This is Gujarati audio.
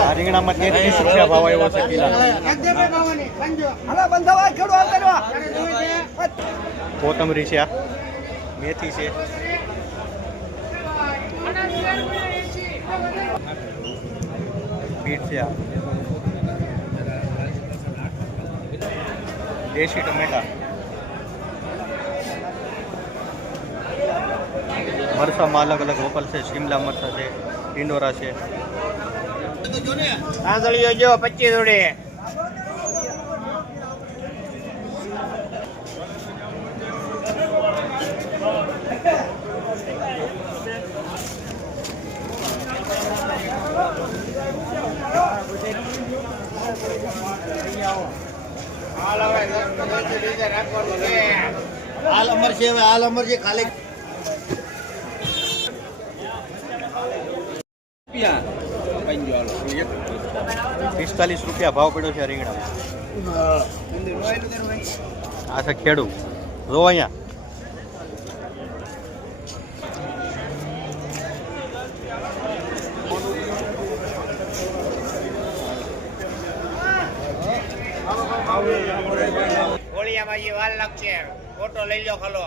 આ રીંગણામાં 33 રૂપિયા ભાવ આવ્યો છે કિલા. કોથમરી છે, આ મેથી છે, બીટ છે, આ દેશી ટમેટા, મરચામાં અલગ અલગ વપલ છે, શિમલા મરચા છે, ટિંડોરા છે. તાંદળીઓ જો 25 જોડે. હાલ અમર છે, હાલ અમર છે ખાલી 45 રૂપિયા ભાવ પડ્યો છે રીંગણામાં. આ છે ખેડૂ, જો અહીંયા હોળિયામાં જે વાર લાગશે ફોટો લઈ લો ખાલો.